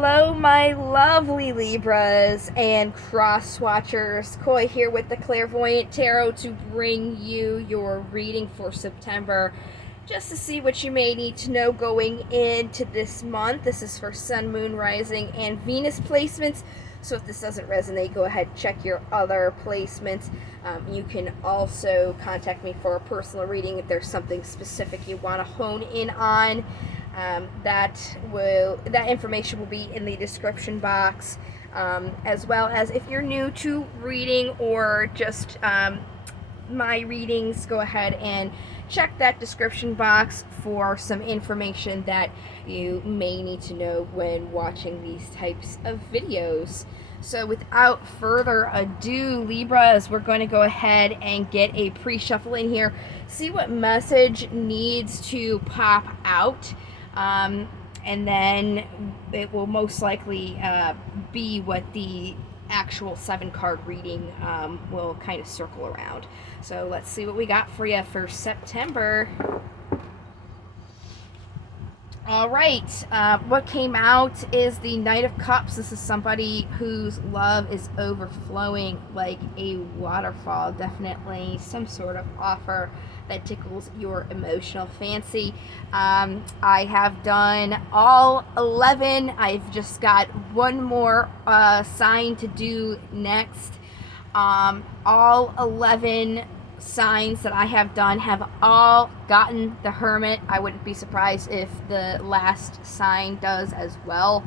Hello, my lovely Libras and cross watchers. Koi here with the Clairvoyant Tarot to bring you your reading for September, just to see what you may need to know going into this month. This is for Sun, Moon, Rising, and Venus placements. So if this doesn't resonate, go ahead and check your other placements. You can also contact me for a personal reading if there's something specific you want to hone in on. That information will be in the description box, as well as if you're new to reading or just my readings, go ahead and check that description box for some information that you may need to know when watching these types of videos. So without further ado, Libras, we're going to go ahead and get a pre-shuffle in here, see what message needs to pop out. And then it will most likely be what the actual 7-card reading will kind of circle around. So let's see what we got for you for September. All right, what came out is the Knight of Cups. This is somebody whose love is overflowing like a waterfall. Definitely some sort of offer that tickles your emotional fancy. I have done all 11. I've just got one more sign to do next. All 11 signs that I have done have all gotten the Hermit. I wouldn't be surprised if the last sign does as well.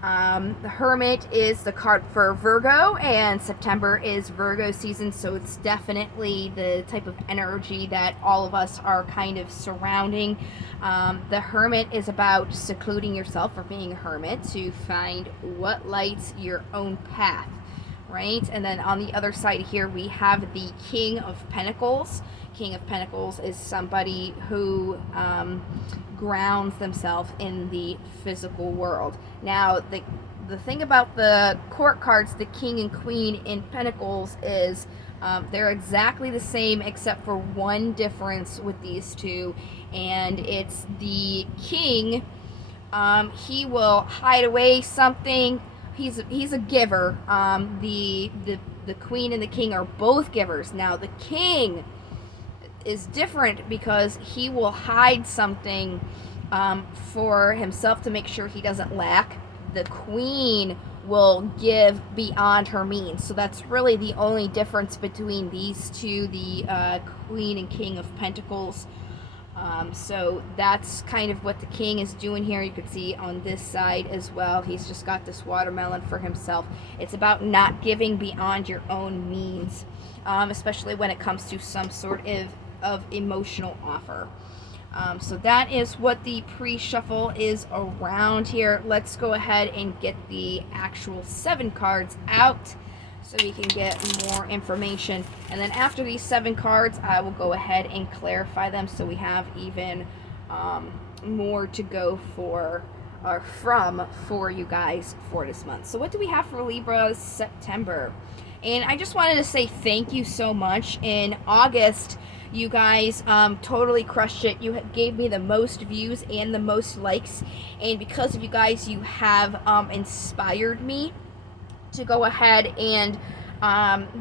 The Hermit is the card for Virgo, and September is Virgo season, so it's definitely the type of energy that all of us are kind of surrounding. The Hermit is about secluding yourself or being a hermit to find what lights your own path. Right? And then on the other side here, we have the King of Pentacles. King of Pentacles is somebody who grounds themselves in the physical world. Now, the thing about the court cards, the King and Queen in Pentacles, is they're exactly the same except for one difference with these two, and it's the King. He will hide away something. He's a giver. The Queen and the King are both givers. Now the King is different because he will hide something for himself to make sure he doesn't lack. The Queen will give beyond her means. So that's really the only difference between these two, the Queen and King of Pentacles. So that's kind of what the King is doing here. You can see on this side as well, he's just got this watermelon for himself. It's about not giving beyond your own means, especially when it comes to some sort of emotional offer. So that is what the pre-shuffle is around here. Let's go ahead and get the actual 7 cards out so we can get more information. And then after these 7 cards, I will go ahead and clarify them so we have even more to go for or from for you guys for this month. So what do we have for Libra September? And I just wanted to say thank you so much. In August, you guys totally crushed it. You gave me the most views and the most likes, and because of you guys, you have inspired me to go ahead and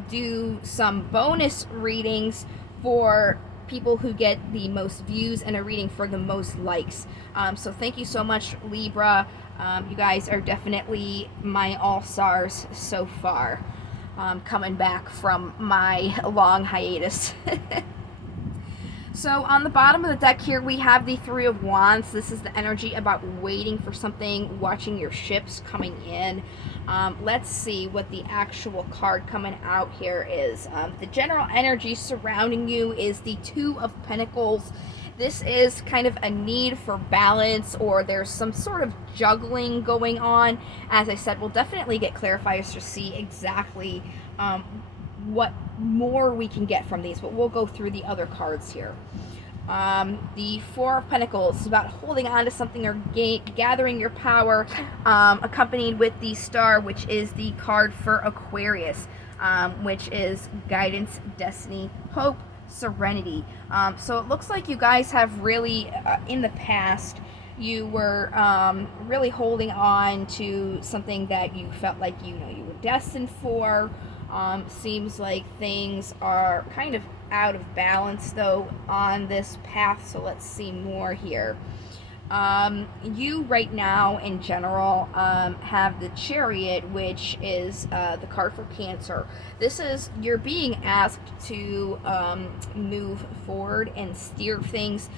do some bonus readings for people who get the most views and a reading for the most likes. So thank you so much, Libra. You guys are definitely my all-stars so far, coming back from my long hiatus. So on the bottom of the deck here, we have the 3 of Wands. This is the energy about waiting for something, watching your ships coming in. Let's see what the actual card coming out here is. The general energy surrounding you is the 2 of Pentacles. This is kind of a need for balance, or there's some sort of juggling going on. As I said, we'll definitely get clarifiers to see exactly what more we can get from these, but we'll go through the other cards here. The 4 of Pentacles is about holding on to something or gathering your power, accompanied with the Star, which is the card for Aquarius, which is guidance, destiny, hope, serenity. So it looks like you guys have really, in the past, you were really holding on to something that you felt like you were destined for. Seems like things are kind of out of balance though on this path, so let's see more here. You right now in general have the Chariot, which is the card for Cancer. This is, you're being asked to move forward and steer things.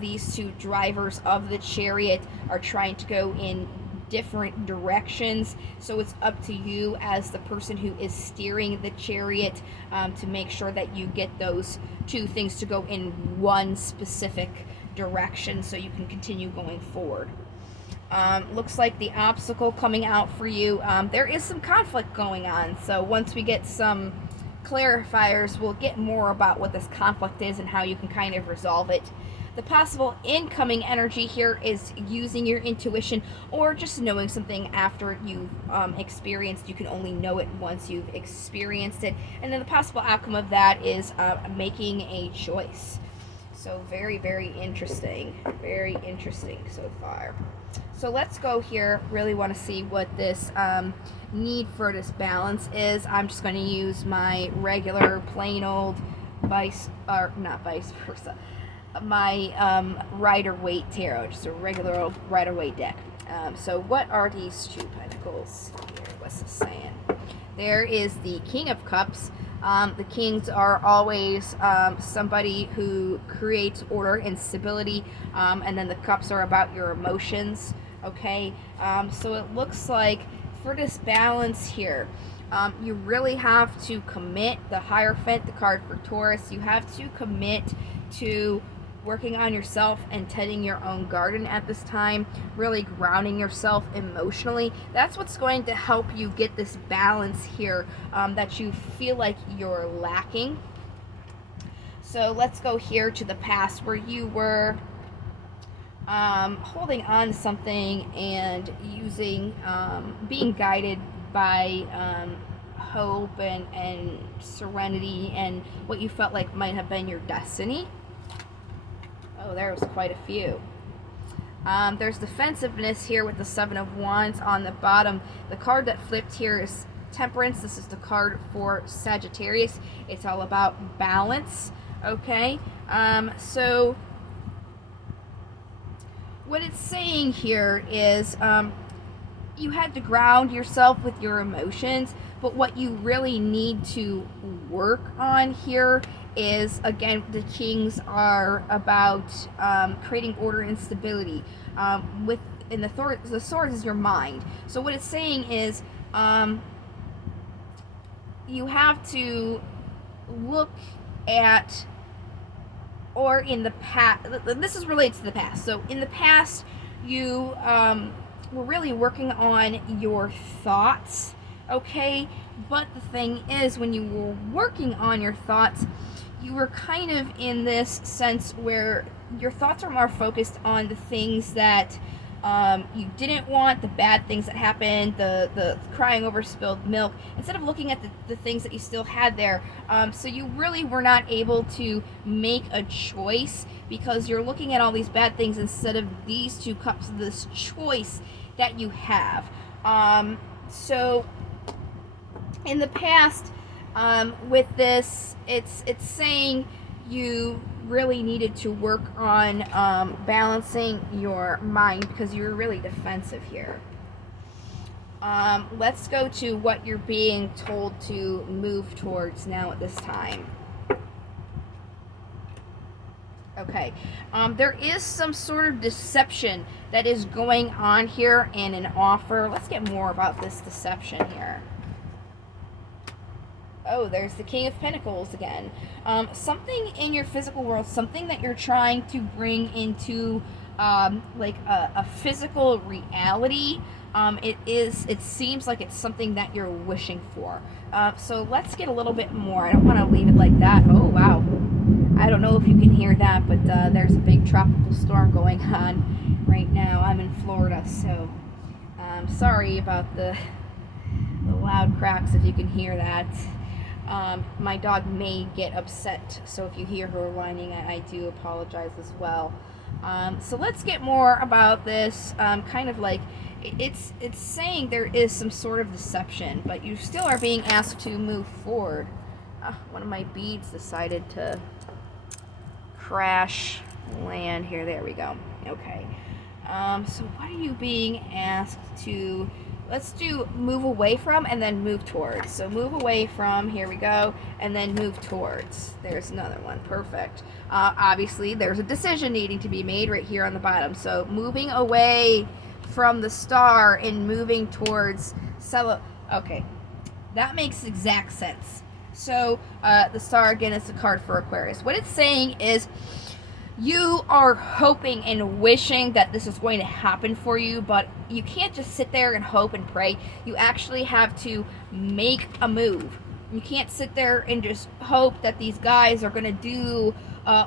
These two drivers of the Chariot are trying to go in different directions, so it's up to you as the person who is steering the Chariot to make sure that you get those two things to go in one specific direction so you can continue going forward. Looks like the obstacle coming out for you, there is some conflict going on, so once we get some clarifiers, we'll get more about what this conflict is and how you can kind of resolve it. The possible incoming energy here is using your intuition or just knowing something after you've experienced. You can only know it once you've experienced it. And then the possible outcome of that is making a choice. So very, very interesting. Very interesting so far. So let's go here. Really want to see what this need for this balance is. I'm just going to use my regular plain old not vice versa, my Rider-Waite tarot, just a regular old Rider-Waite deck. So what are these two pentacles here? What's this saying? There is the King of Cups. The kings are always somebody who creates order and stability, and then the cups are about your emotions. Okay, so it looks like for this balance here, you really have to commit. The Hierophant, the card for Taurus, you have to commit to working on yourself and tending your own garden at this time, really grounding yourself emotionally. That's what's going to help you get this balance here that you feel like you're lacking. So let's go here to the past where you were holding on to something and using, being guided by hope and serenity and what you felt like might have been your destiny. Oh, there was quite a few. There's defensiveness here with the Seven of Wands on the bottom. The card that flipped here is Temperance. This is the card for Sagittarius. It's all about balance. Okay, so what it's saying here is you had to ground yourself with your emotions, but what you really need to work on here is, again, the kings are about creating order and stability. In the swords is your mind. So what it's saying is you have to look at, or in the past, this is related to the past. So in the past, you were really working on your thoughts, okay? But the thing is, when you were working on your thoughts, you were kind of in this sense where your thoughts are more focused on the things that you didn't want, the bad things that happened, the crying over spilled milk, instead of looking at the things that you still had there. So you really were not able to make a choice because you're looking at all these bad things instead of these two cups, this choice that you have. So in the past, with this, it's saying you really needed to work on balancing your mind because you were really defensive here. Let's go to what you're being told to move towards now at this time. Okay, there is some sort of deception that is going on here and an offer. Let's get more about this deception here. Oh, there's the King of Pentacles again. Something in your physical world, something that you're trying to bring into like a physical reality. It seems like it's something that you're wishing for. So let's get a little bit more. I don't want to leave it like that. Oh, wow. I don't know if you can hear that, but there's a big tropical storm going on right now. I'm in Florida, so sorry about the loud cracks if you can hear that. My dog may get upset, so if you hear her whining, I do apologize as well. So let's get more about this. Kind of like it's saying there is some sort of deception, but you still are being asked to move forward. One of my beads decided to crash land here. There we go. Okay. So what are you being asked to? Let's do move away from and then move towards. So move away from, here we go, and then move towards. There's another one. Perfect. Obviously, there's a decision needing to be made right here on the bottom. So moving away from the star and moving towards Okay, that makes exact sense. So the star, again, is a card for Aquarius. What it's saying is you are hoping and wishing that this is going to happen for you, but you can't just sit there and hope and pray. You actually have to make a move. You can't sit there and just hope that these guys are going to do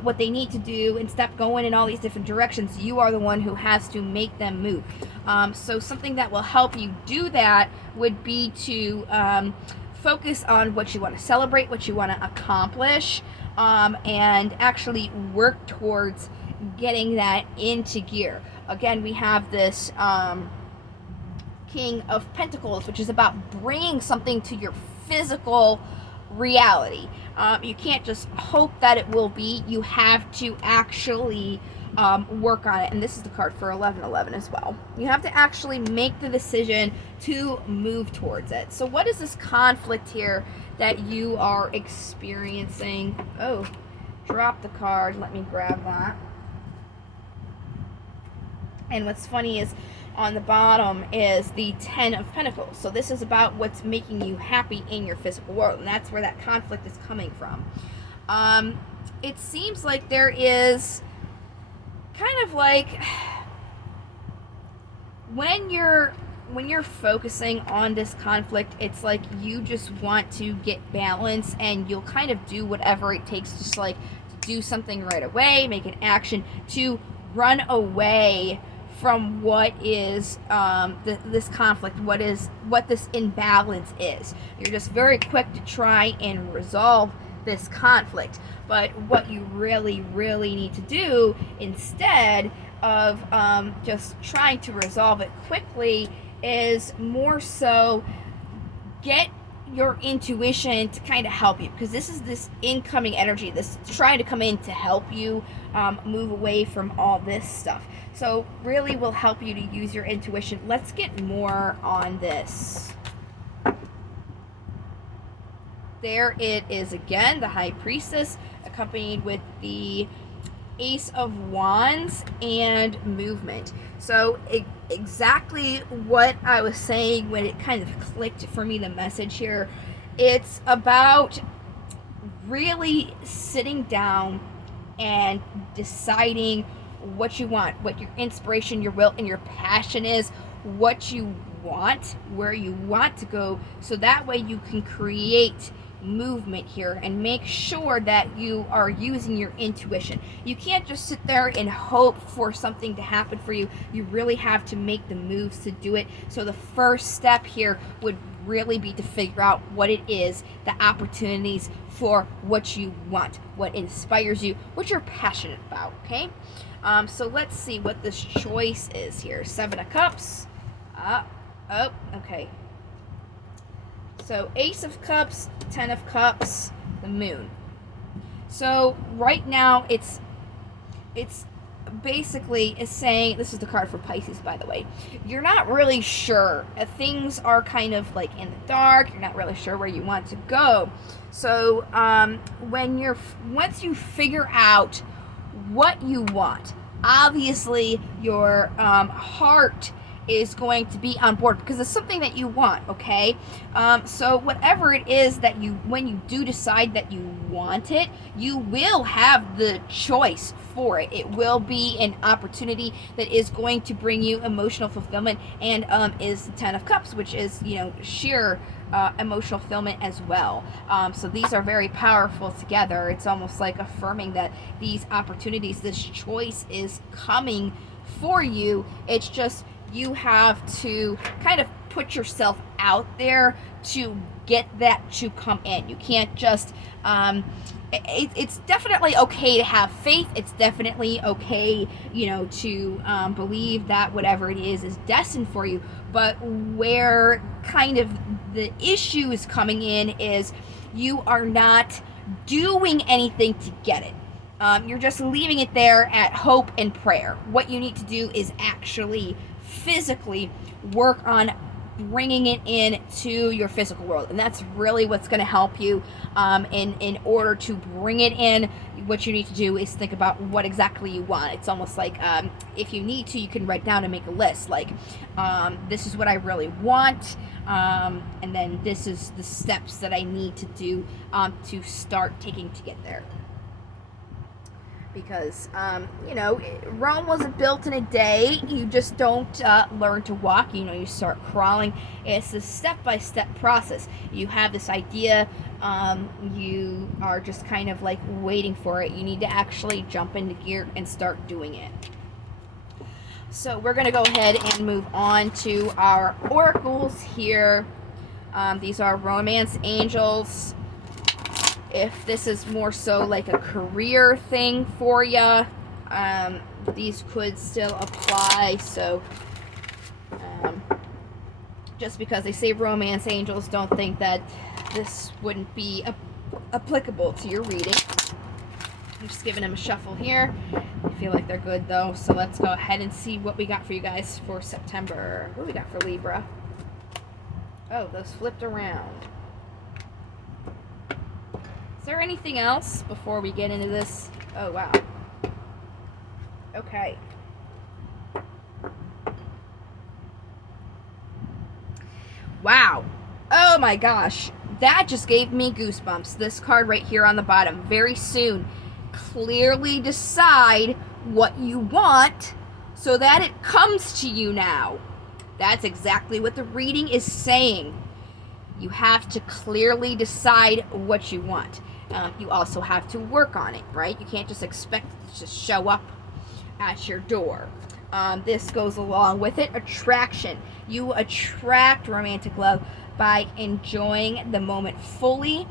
what they need to do and stop going in all these different directions. You are the one who has to make them move. So something that will help you do that would be to focus on what you want to celebrate, what you want to accomplish, and actually work towards getting that into gear. Again, we have this King of Pentacles, which is about bringing something to your physical reality. You can't just hope that it will be. You have to actually work on it. And this is the card for 1111 as well. You have to actually make the decision to move towards it. So what is this conflict here that you are experiencing? Oh, drop the card. Let me grab that. And what's funny is on the bottom is the 10 of Pentacles. So this is about what's making you happy in your physical world. And that's where that conflict is coming from. It seems like there is kind of like when you're focusing on this conflict, it's like you just want to get balance, and you'll kind of do whatever it takes, just like to do something right away, make an action to run away from what is this conflict, what this imbalance is. You're just very quick to try and resolve this conflict. But what you really, really need to do, instead of just trying to resolve it quickly, is more so get your intuition to kind of help you, because this is this incoming energy, this trying to come in to help you move away from all this stuff. So really will help you to use your intuition. Let's get more on this. There it is again, the High Priestess, accompanied with the Ace of Wands and movement. So exactly what I was saying when it kind of clicked for me, the message here. It's about really sitting down and deciding what you want, what your inspiration, your will, and your passion is, what you want, where you want to go, so that way you can create movement here and make sure that you are using your intuition. You can't just sit there and hope for something to happen for you. You really have to make the moves to do it. So the first step here would really be to figure out what it is, the opportunities for what you want, what inspires you, what you're passionate about, okay? So let's see what this choice is here. 7 of Cups. Okay. So Ace of Cups, 10 of Cups, the Moon. So right now it's basically is saying, this is the card for Pisces, by the way, you're not really sure. Things are kind of like in the dark. You're not really sure where you want to go. So once you figure out what you want, obviously your heart is going to be on board, because it's something that you want, okay? So whatever it is that when you do decide that you want it, you will have the choice for it. It will be an opportunity that is going to bring you emotional fulfillment, and is the 10 of Cups, which is, sheer emotional fulfillment as well. So these are very powerful together. It's almost like affirming that these opportunities, this choice is coming for you. It's just you have to kind of put yourself out there to get that to come in. You can't just it's definitely okay to have faith. It's definitely okay, to believe that whatever it is destined for you. But where kind of the issue is coming in is you are not doing anything to get it. You're just leaving it there at hope and prayer. What you need to do is actually physically work on bringing it in to your physical world, and that's really what's going to help you. In order to bring it in, what you need to do is think about what exactly you want. It's almost like if you need to, you can write down and make a list, like this is what I really want, and then this is the steps that I need to do to start taking to get there. Because Rome wasn't built in a day. You just don't learn to walk. You start crawling. It's a step-by-step process. You have this idea, you are just kind of like waiting for it. You need to actually jump into gear and start doing it. So we're going to go ahead and move on to our oracles here. These are romance angels. If this is more so like a career thing for you, these could still apply. So just because they say romance angels, don't think that this wouldn't be applicable to your reading. I'm just giving them a shuffle here. I feel like they're good though. So let's go ahead and see what we got for you guys for September. What do we got for Libra? Oh, those flipped around. Is there anything else before we get into this? Oh, wow. Okay. Wow. Oh my gosh. That just gave me goosebumps. This card right here on the bottom. Very soon. Clearly decide what you want so that it comes to you now. That's exactly what the reading is saying. You have to clearly decide what you want. You also have to work on it, right? You can't just expect it to just show up at your door. This goes along with it. Attraction. You attract romantic love by enjoying the moment fully.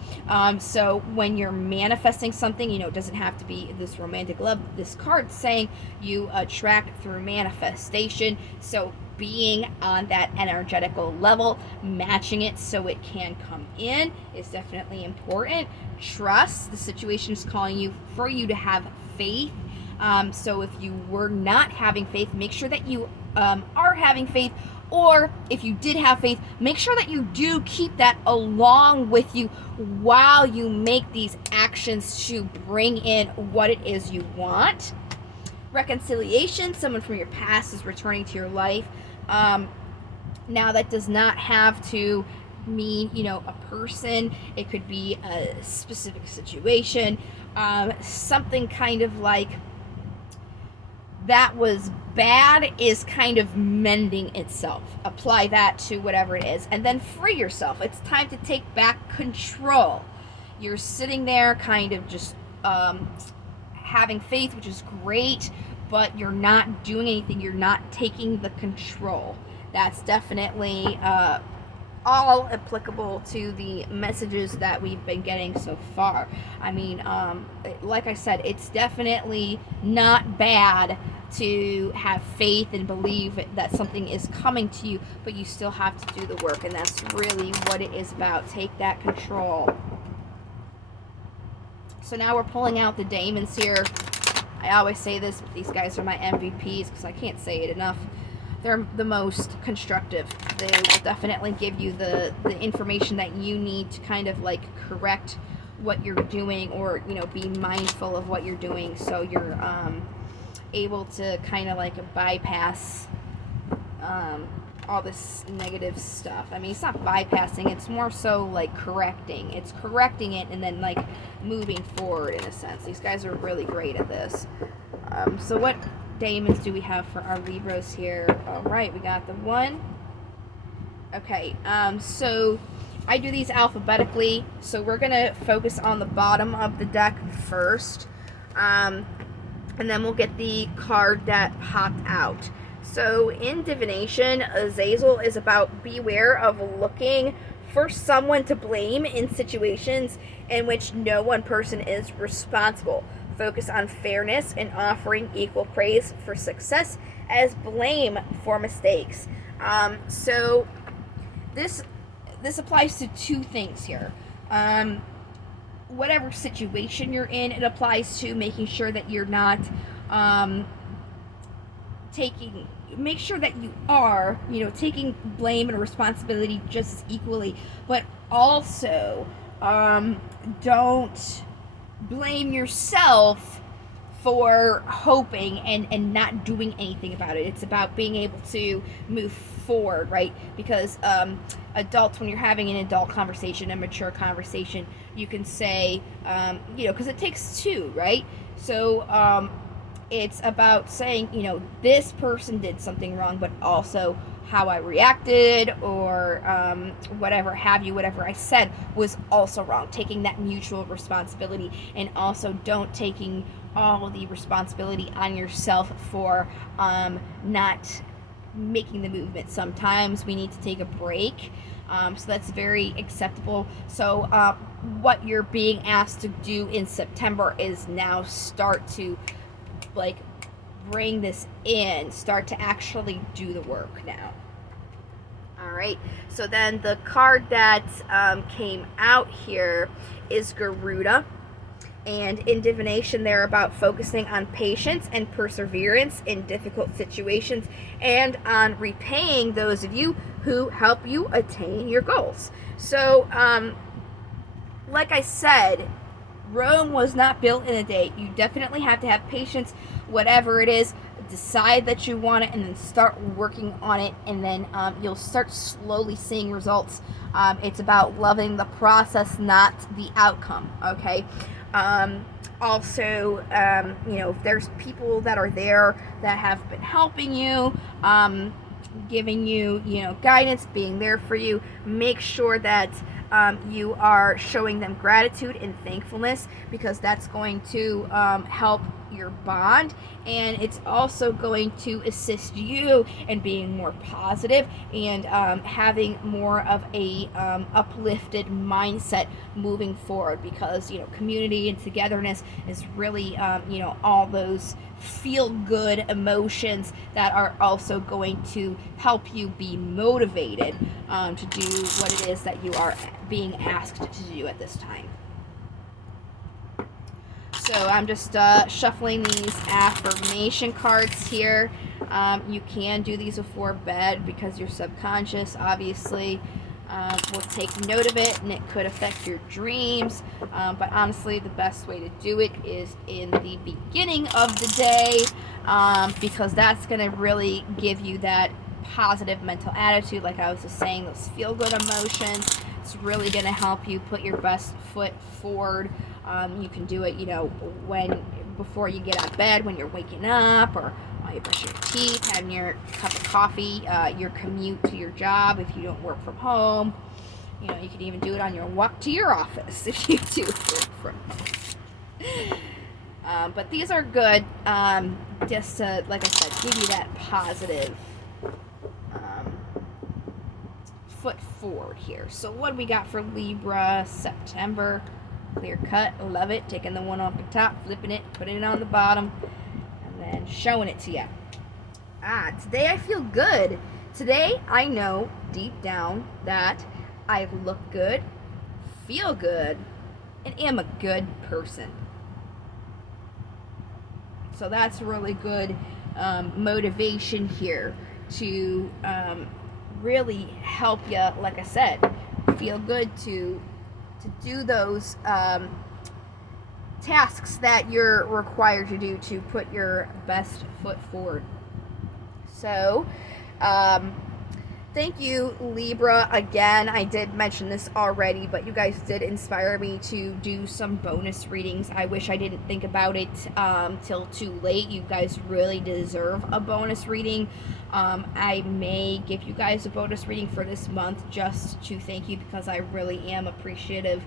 So when you're manifesting something, it doesn't have to be this romantic love. This card's saying you attract through manifestation. So being on that energetical level, matching it so it can come in is definitely important. Trust. The situation is calling you for you to have faith. So if you were not having faith, make sure that you are having faith. Or if you did have faith, make sure that you do keep that along with you while you make these actions to bring in what it is you want. Reconciliation. Someone from your past is returning to your life. Now that does not have to mean, a person. It could be a specific situation. Something kind of like that was bad is kind of mending itself. Apply that to whatever it is. And then free yourself. It's time to take back control. You're sitting there kind of just having faith, which is great, but you're not doing anything. You're not taking the control. That's definitely all applicable to the messages that we've been getting so far. I mean, like I said, it's definitely not bad to have faith and believe that something is coming to you, but you still have to do the work, and that's really what it is about. Take that control. So now we're pulling out the Daemons here. I always say this, but these guys are my MVPs because I can't say it enough. They're the most constructive. They will definitely give you the information that you need to kind of like correct what you're doing, or be mindful of what you're doing, so you're able to kind of like bypass all this negative stuff. I mean, it's not bypassing, it's more so like correcting. It's correcting it and then like moving forward in a sense. These guys are really great at this. So what Daemons do we have for our Libras here? All right, we got the one. Okay, so I do these alphabetically, so we're gonna focus on the bottom of the deck first, and then we'll get the card that popped out. So in divination, Azazel is about beware of looking for someone to blame in situations in which no one person is responsible. Focus on fairness and offering equal praise for success as blame for mistakes. So this applies to two things here. Whatever situation you're in, it applies to making sure that you're not make sure that you are, taking blame and responsibility just equally, but also don't blame yourself for hoping and not doing anything about it. It's about being able to move forward, right? Because adults, when you're having an adult conversation, a mature conversation, you can say, because it takes two, right? So it's about saying, this person did something wrong, but also how I reacted or whatever I said was also wrong. Taking that mutual responsibility, and also don't taking all of the responsibility on yourself for not making the movement. Sometimes we need to take a break. So that's very acceptable. So what you're being asked to do in September is now start to bring this in, start to actually do the work now. All right, so then the card that came out here is Garuda. And in divination, they're about focusing on patience and perseverance in difficult situations, and on repaying those of you who help you attain your goals. So, like I said, Rome was not built in a day. You definitely have to have patience, whatever it is. Decide that you want it, and then start working on it, and then you'll start slowly seeing results. It's about loving the process, not the outcome, okay? Also, there's people that are there that have been helping you, giving you, guidance, being there for you. Make sure that you are showing them gratitude and thankfulness, because that's going to help your bond, and it's also going to assist you in being more positive and having more of a uplifted mindset moving forward, because community and togetherness is really all those feel good emotions that are also going to help you be motivated to do what it is that you are being asked to do at this time. So I'm just shuffling these affirmation cards here. You can do these before bed, because your subconscious obviously will take note of it, and it could affect your dreams. But honestly, the best way to do it is in the beginning of the day, because that's going to really give you that positive mental attitude. Like I was just saying, those feel-good emotions. It's really going to help you put your best foot forward. You can do it, before you get out of bed, when you're waking up, or while you brush your teeth, having your cup of coffee, your commute to your job if you don't work from home. You can even do it on your walk to your office if you do work from home. But these are good, just to, like I said, give you that positive foot forward here. So what do we got for Libra September? Clear cut, love it. Taking the one off the top, flipping it, putting it on the bottom, and then showing it to you. Today I feel good. Today I know deep down that I look good, feel good, and am a good person. So that's really good motivation here to really help you, like I said, feel good to do those tasks that you're required to do to put your best foot forward. So, thank you, Libra. Again, I did mention this already, but you guys did inspire me to do some bonus readings. I wish I didn't think about it till too late. You guys really deserve a bonus reading. I may give you guys a bonus reading for this month just to thank you, because I really am appreciative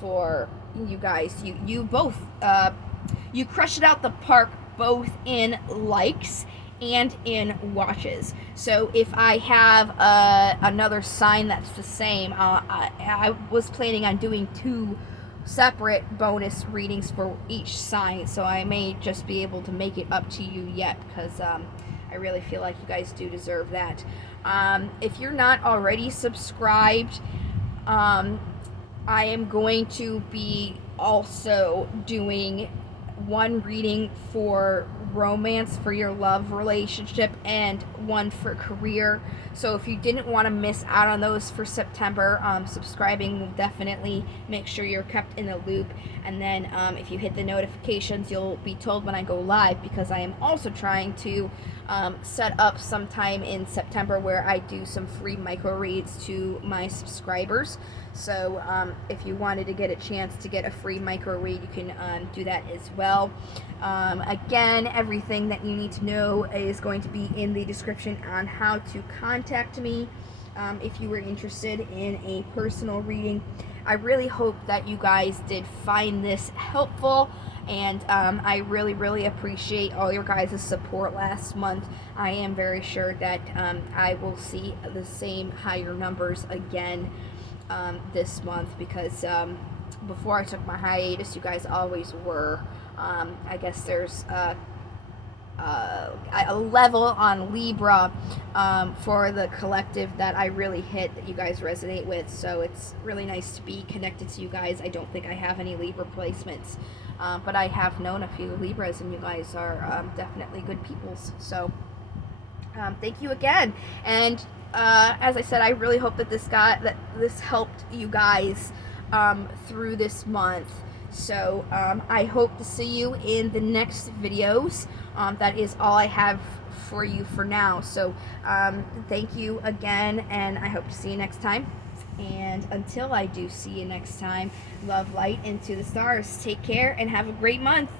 for you guys. You both you crushed it out the park, both in likes and in watches. So if I have another sign that's the same, I was planning on doing 2 separate bonus readings for each sign, so I may just be able to make it up to you yet, because I really feel like you guys do deserve that. If you're not already subscribed, I am going to be also doing one reading for romance, for your love relationship, and one for career. So if you didn't want to miss out on those for September, subscribing will definitely make sure you're kept in the loop. And then if you hit the notifications, you'll be told when I go live, because I am also trying to set up sometime in September where I do some free micro reads to my subscribers. So if you wanted to get a chance to get a free micro read, you can do that as well. Again, everything that you need to know is going to be in the description on how to contact me if you were interested in a personal reading. I really hope that you guys did find this helpful, and I really appreciate all your guys' support last month. I am very sure that I will see the same higher numbers again this month, because before I took my hiatus, you guys always were. I guess there's a level on Libra for the collective that I really hit, that you guys resonate with. So it's really nice to be connected to you guys. I don't think I have any Libra placements, but I have known a few Libras, and you guys are definitely good peoples. So thank you again. And as I said, I really hope that this helped you guys through this month. So I hope to see you in the next videos. That is all I have for you for now. So thank you again, and I hope to see you next time. And until I do see you next time, love, light into the stars. Take care and have a great month.